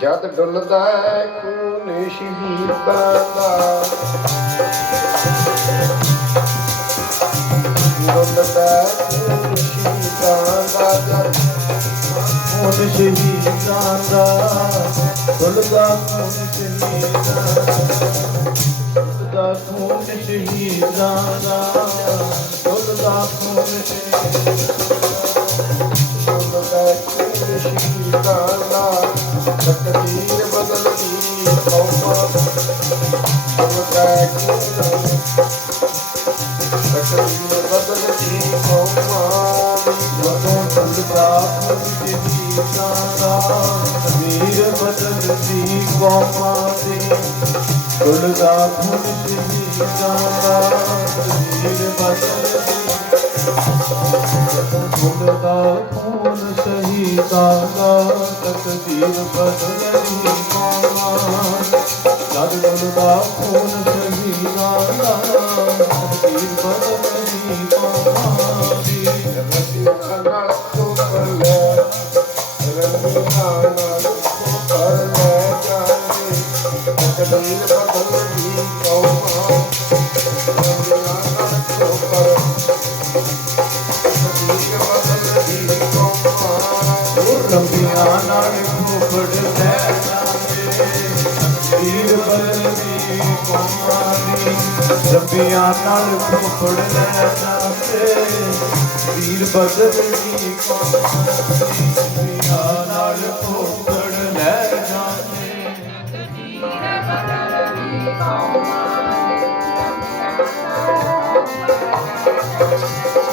ਜਦ ਡੁੱਲਦਾ ਖੂਨ ਸ਼ਹੀਦਾਂ ਦਾ। ਡੁੱਲਦਾ ਖੂਨ ਸ਼ਹੀਦਾਂ ਦਾ ਜਦ ਖੂਨ ਸ਼ਹੀਦਾਂ ਦਾ। ਡੁੱਲਦਾ ਖੂਨ ਸ਼ਹੀਦਾਂ ਦਾ। ਖੂਨ ਸ਼ਹੀਦਾਂ ਦਾ। ਡੁੱਲਦਾ ਖੂਨ ਸ਼ਹੀਦਾਂ ਤਕਦੀਰ ਬਦਲਦੀ ਕੌਮਾਂ ਡੁੱਲਦਾ ਤਕਦੀਰ ਬਦਲਦੀ ਕੌਮਾਂ ਦੀ ਜਦੋਂ ਡੁੱਲਦਾ ਖੂਨ ਸ਼ਹੀਦਾਂ ਤਕਦੀਰ ਬਦਲਦੀ ਕੌਮਾਂ ਦੀ ਡੁੱਲਦਾ ਖੂਨ ਸ਼ਹੀਦਾਂ ਦਾ ਤਕਦੀਰ ਬਦਲਦੀ ਖੂਨ ਸ਼ਹੀਦਾਂ ਦਾ ਤਕਦੀਰ ਬਦਲਦੀ ਕੌਮਾਂ ਜਦ ਡੁੱਲਦਾ ਖੂਨ ਸ਼ਹੀਦਾਂ ਦਾ ਤਕਦੀਰ ਬਦਲਦੀ ਕੌਮਾਂ ਦੀ ਰੰਗੀਆਂ ਨਾਲ ਉੱਪਰ ਲੈ ਰੰਗੀਆਂ ਨਾਲ ਉੱਪਰ ਲੈ ਜਾਵੇ ਤਕਦੀਰ ਬਦਲਦੀ ਕੌਮਾਂ ਰੰਗੀਆਂ ਨਾਲ ਉੱਪਰ ਤਕਦੀਰ ਦਾਣਾ ਨਾਲ ਕੋਪੜ ਲੈ ਜਾਵਾਂਗੇ ਵੀਰ ਬਲਦੀ ਕੋਮਾਨੀ ਰੱਬੀਆਂ ਨਾਲ ਕੋਪੜ ਲੈ ਜਾਵਾਂਗੇ ਵੀਰ ਬਲਦੀ ਕੋਮਾਨੀ ਰੱਬੀਆਂ ਨਾਲ ਕੋਪੜ ਲੈ ਜਾਵਾਂਗੇ ਵੀਰ ਬਲਦੀ ਕੋਮਾਨੀ ਰੱਬੀਆਂ ਨਾਲ ਕੋਪੜ ਲੈ ਜਾਵਾਂਗੇ